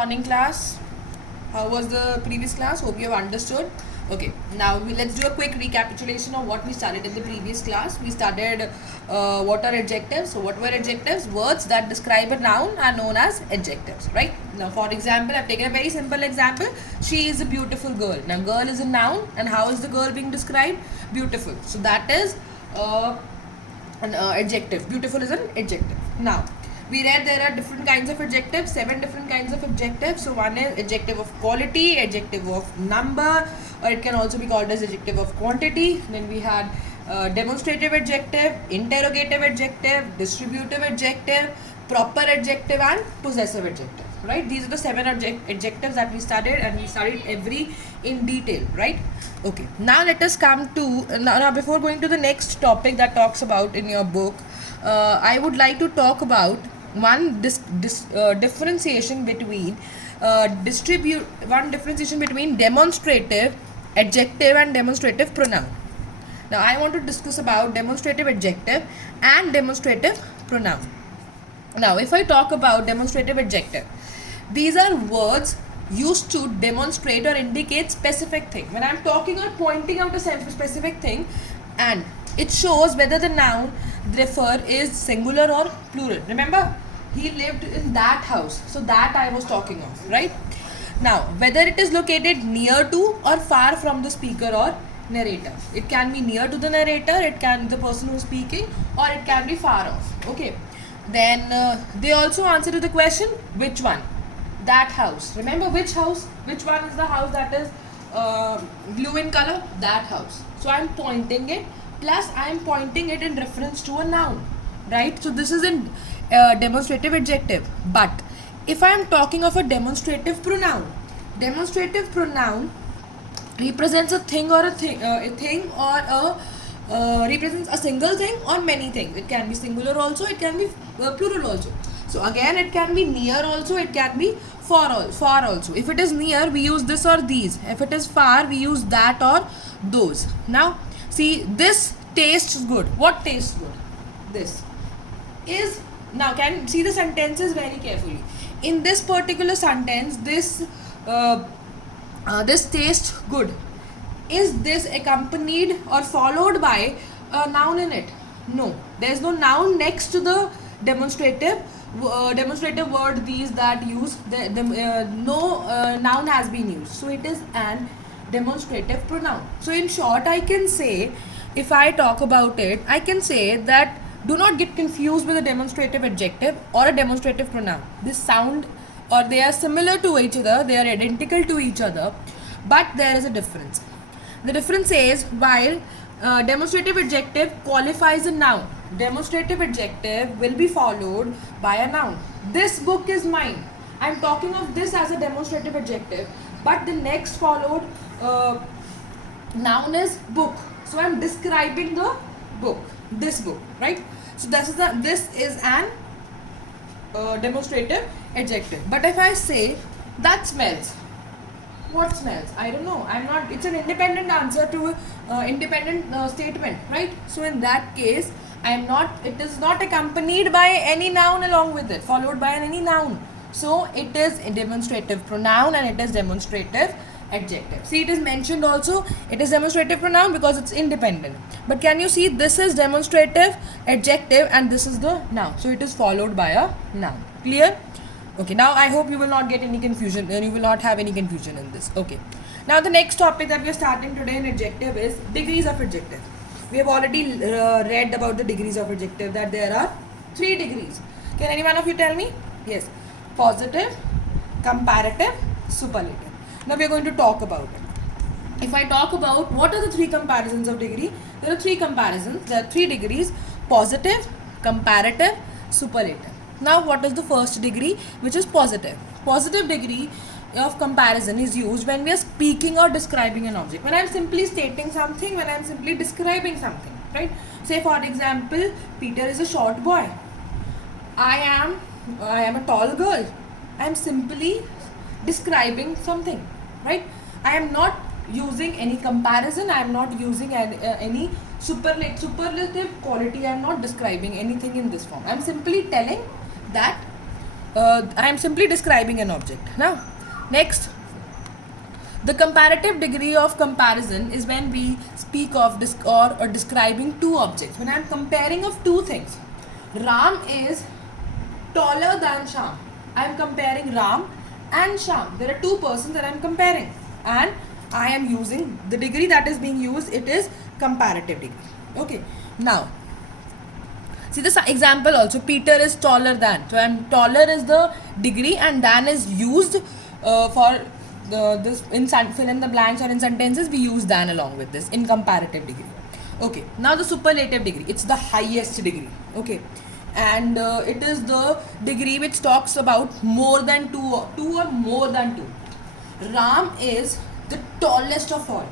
morning class. How was the previous class? Hope you have understood. Okay, now let's do a quick recapitulation of what we studied in the previous class. We studied what are adjectives. So what were adjectives? Words that describe a noun are known as adjectives, right? Now for example, I've taken a very simple example. She is a beautiful girl. Now girl is a noun, and how is the girl being described? Beautiful. So that is an adjective. Beautiful is an adjective. Now we read there are different kinds of adjectives, 7 different kinds of adjectives. So one is adjective of quality, adjective of number, or it can also be called as adjective of quantity. Then we had demonstrative adjective, interrogative adjective, distributive adjective, proper adjective, and possessive adjective, right? These are the 7 adjectives that we studied, and we studied every in detail, right? Okay, now let us come to now before going to the next topic that talks about in your book, I would like to talk about one differentiation between demonstrative adjective and demonstrative pronoun. Now I want to discuss about demonstrative adjective and demonstrative pronoun. Now if I talk about demonstrative adjective, these are words used to demonstrate or indicate specific thing. When I am talking or pointing out a specific thing, and it shows whether the noun refer is singular or plural. Remember, he lived in that house, so that I was talking of, right? Now whether it is located near to or far from the speaker or narrator. It can be near to the narrator, it can be the person who is speaking, or it can be far off. Okay, then they also answer to the question, which one? That house. Remember which house? Which one is the house that is blue in color? That house. So I am pointing it, plus I am pointing it in reference to a noun, right? So this is a demonstrative adjective. But if I am talking of a demonstrative pronoun represents a thing or represents a single thing or many things. It can be singular also, it can be plural also. So again, it can be near also, it can be far also. If it is near, we use this or these. If it is far, we use that or those. Now see, this tastes good. What tastes good? This is, now can see the sentences very carefully. In this particular sentence, this tastes good. Is this accompanied or followed by a noun in it? No, there is no noun next to the demonstrative word these that use no noun has been used, so it is an demonstrative pronoun. So in short, I can say, if I talk about it, I can say that do not get confused with a demonstrative adjective or a demonstrative pronoun. This sound, or they are similar to each other, they are identical to each other, but there is a difference. The difference is, while demonstrative adjective qualifies a noun, demonstrative adjective will be followed by a noun. This book is mine. I am talking of this as a demonstrative adjective, but the next followed noun is book. So I am describing the book, this book, right? So this is an demonstrative adjective. But if I say that smells, what smells? I don't know. I'm not. It's an independent answer to independent statement, right? So in that case, I am not. It is not accompanied by any noun along with it, followed by any noun. So it is a demonstrative pronoun and it is demonstrative adjective. See, it is mentioned also. It is demonstrative pronoun because it's independent. But can you see, this is demonstrative adjective and this is the noun. So it is followed by a noun. Clear? Okay, now I hope you will not get any confusion and you will not have any confusion in this. Okay, now the next topic that we are starting today in adjective is degrees of adjective. We have already read about the degrees of adjective, that there are 3 degrees. Can any one of you tell me? Yes, positive, comparative, superlative. Now we are going to talk about it. If I talk about what are the 3 comparisons of degree, there are 3 comparisons. There are 3 degrees: positive, comparative, superlative. Now what is the first degree, which is positive? Positive degree of comparison is used when we are speaking or describing an object. When I am simply stating something, when I am simply describing something, right? Say for example, Peter is a short boy. I am a tall girl. I am simply describing something, right? I am not using any comparison. I am not using any superlative quality. I am not describing anything in this form. I am simply telling that I am simply describing an object. Now, next, the comparative degree of comparison is when we speak of or describing two objects. When I am comparing of two things, Ram is taller than Sham. I am comparing Ram and Sham. There are two persons that I am comparing, and I am using the degree that is being used. It is comparative degree. Okay. Now, see this example also. Peter is taller than. So, taller is the degree, and than is used for this in fill in the blanks or in sentences. We use than along with this in comparative degree. Okay. Now the superlative degree. It's the highest degree. Okay. And it is the degree which talks about more than two or more than two. Ram is the tallest of all.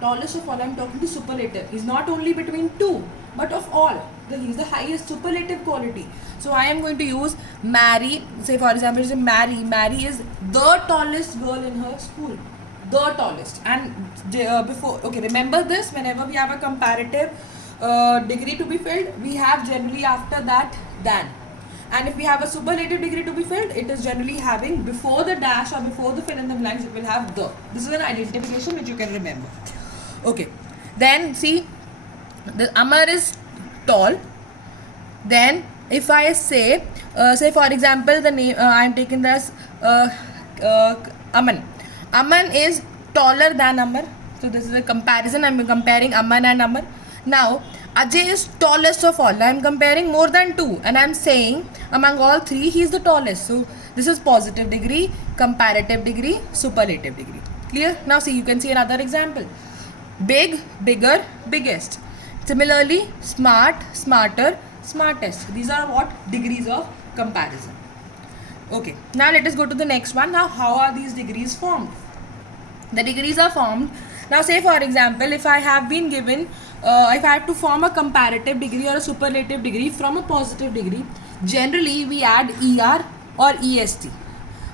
Tallest of all, I am talking to superlative. He's not only between two, but of all. He's the highest superlative quality. So I am going to use Mary. Say for example, Mary is the tallest girl in her school. The tallest. And remember this, whenever we have a comparative degree to be filled, we have generally after that than. And if we have a superlative degree to be filled, it is generally having before the dash or before the fill in the blanks, it will have the. This is an identification which you can remember. Okay. Then see, the Amar is tall. Then if I say for example, the name I am taking this Aman. Aman is taller than Amar. So this is a comparison. I am comparing Aman and Amar. Now Ajay is tallest of all. I am comparing more than two, and I am saying among all three he is the tallest. So this is positive degree, comparative degree, superlative degree. Clear? Now see, you can see another example. Big, bigger, biggest. Similarly, smart, smarter, smartest. These are what? Degrees of comparison. Okay. Now let us go to the next one. Now how are these degrees formed? The degrees are formed. Now say for example, if I have been given, if I have to form a comparative degree or a superlative degree from a positive degree, generally we add ER or EST.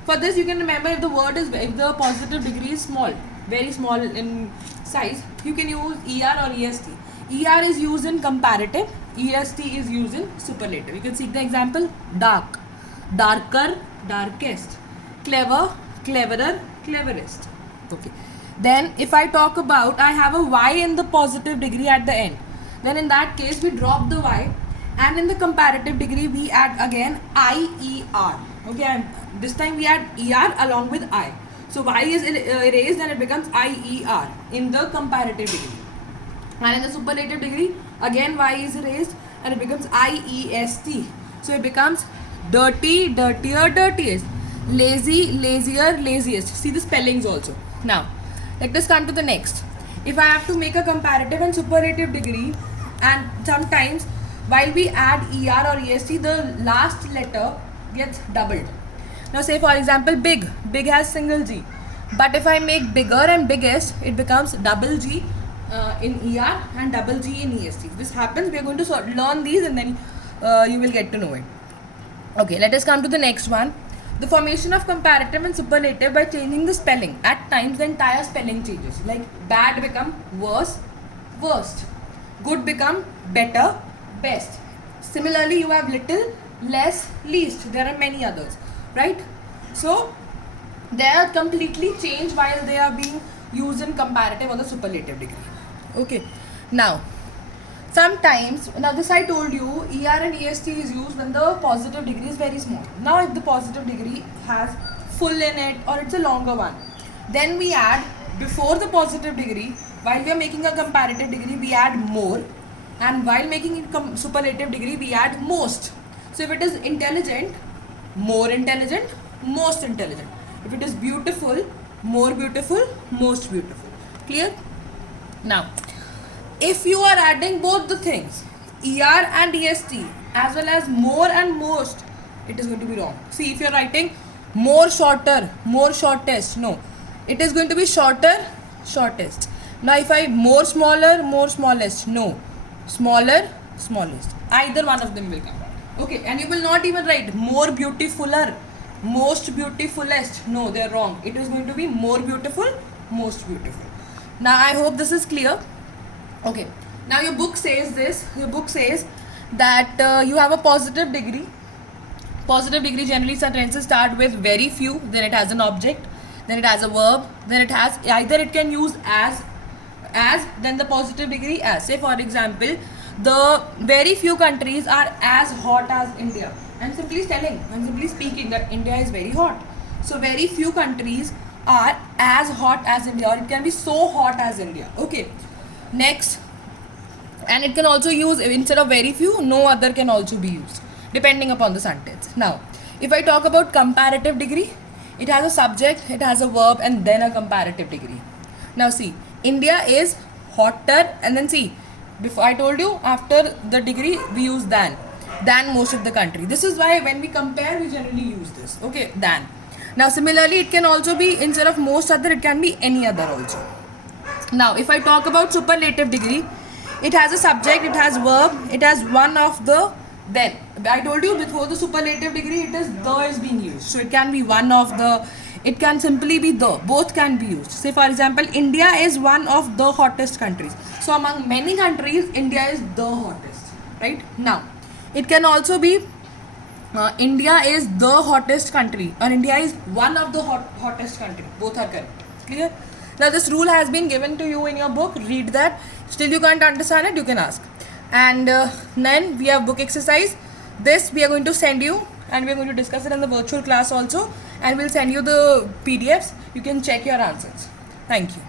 For this you can remember, if the positive degree is small, very small in size, you can use ER or EST. ER is used in comparative, EST is used in superlative. You can see the example: dark, darker, darkest, clever, cleverer, cleverest. Okay. Then if I talk about, I have a Y in the positive degree at the end, then in that case we drop the Y, and in the comparative degree we add again IER. Okay, this time we add ER along with I. So Y is erased and it becomes IER in the comparative degree. And in the superlative degree, again Y is erased and it becomes IEST. So it becomes dirty, dirtier, dirtiest, lazy, lazier, laziest. See the spellings also. Now let us come to the next. If I have to make a comparative and superlative degree, and sometimes while we add ER or EST, the last letter gets doubled. Now say for example, big. Big has single G. But if I make bigger and biggest, it becomes double G in ER and double G in EST. This happens. We are going to learn these and then you will get to know it. Okay, let us come to the next one. The formation of comparative and superlative by changing the spelling. At times the entire spelling changes. Like bad become worse, worst. Good become better, best. Similarly, you have little, less, least. There are many others, right? So they are completely changed while they are being used in comparative or the superlative degree. Okay. Now this I told you, ER and EST is used when the positive degree is very small. Now if the positive degree has full in it or it's a longer one, then we add before the positive degree. While we are making a comparative degree, we add more, and while making it superlative degree, we add most. So if it is intelligent, more intelligent, most intelligent. If it is beautiful, more beautiful, most beautiful. Clear? Now if you are adding both the things, ER and EST, as well as more and most, it is going to be wrong. See, if you are writing more shorter, more shortest, no, it is going to be shorter, shortest. Now if I more smaller, more smallest, no, smaller, smallest. Either one of them will come. Okay, and you will not even write more beautifuler, most beautifulest. No, they are wrong. It is going to be more beautiful, most beautiful. Now I hope this is clear. Okay, now your book says this. Your book says that you have a positive degree Positive degree generally sentences start with very few, then it has an object, then it has a verb, then it has either it can use as, then the positive degree as. Say for example, the very few countries are as hot as India. I'm simply speaking that India is very hot. So very few countries are as hot as India, or it can be so hot as India. Okay. Next, and it can also use, instead of very few, no other can also be used depending upon the sentence. Now, if I talk about comparative degree, it has a subject, it has a verb, and then a comparative degree. Now see, India is hotter, and then see, before I told you after the degree we use than most of the country. This is why when we compare we generally use this. Okay, than. Now similarly, it can also be, instead of most other, it can be any other also. Now if I talk about superlative degree, it has a subject, it has verb, it has one of the then. I told you before, the superlative degree, it is the is being used. So it can be one of the, it can simply be the, both can be used. Say for example, India is one of the hottest countries. So among many countries, India is the hottest, right? Now, it can also be India is the hottest country, or India is one of the hottest country. Both are correct. Clear? Now this rule has been given to you in your book. Read that. Still you can't understand it, you can ask. And then we have book exercise. This we are going to send you, and we are going to discuss it in the virtual class also, and we'll send you the PDFs. You can check your answers. Thank you.